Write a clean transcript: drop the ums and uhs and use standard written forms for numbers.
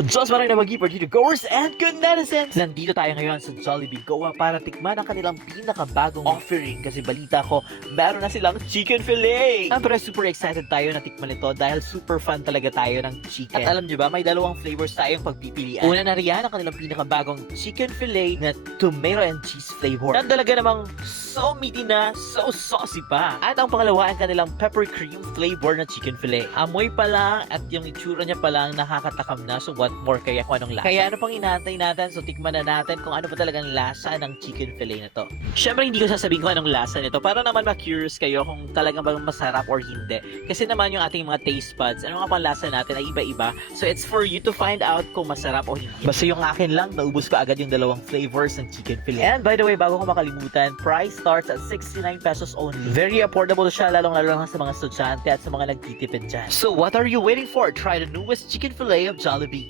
Diyos maray na mag-ipar dito, goers and good netizens! Nandito tayo ngayon sa Jollibee Goa para tikman ang kanilang pinakabagong offering kasi balita ko, meron na silang chicken fillet! Siyempre, super excited tayo na tikman ito dahil super fan talaga tayo ng chicken. At alam nyo ba, may dalawang flavors tayong pagpipilian. Una na riyan ang kanilang pinakabagong chicken fillet na tomato and cheese flavor. At talaga namang so meaty na, so saucy pa. At ang pangalawa ang kanilang pepper cream flavor na chicken fillet. Amoy pa lang at yung itsura niya pa lang nakakatakam na, so what more kaya kung anong lasa. Kaya ano pang inaantay natin, so tikman na natin kung ano pa talagang lasa ng chicken fillet na to. Syempre hindi ko sasabihin kung anong lasa nito para naman ma-curious kayo kung talagang bang masarap or hindi. Kasi naman yung ating mga taste buds, ano nga pang lasa natin ay iba-iba. So it's for you to find out kung masarap o hindi. Basta yung akin lang, naubos ko agad yung dalawang flavors ng chicken fillet. And by the way, bago ko makalimutan, price starts at 69 pesos only. Very affordable siya, lalong-lalo lang sa mga estudyante at sa mga nagtitipid dyan. So what are you waiting for? Try the newest chicken fillet of Jollibee.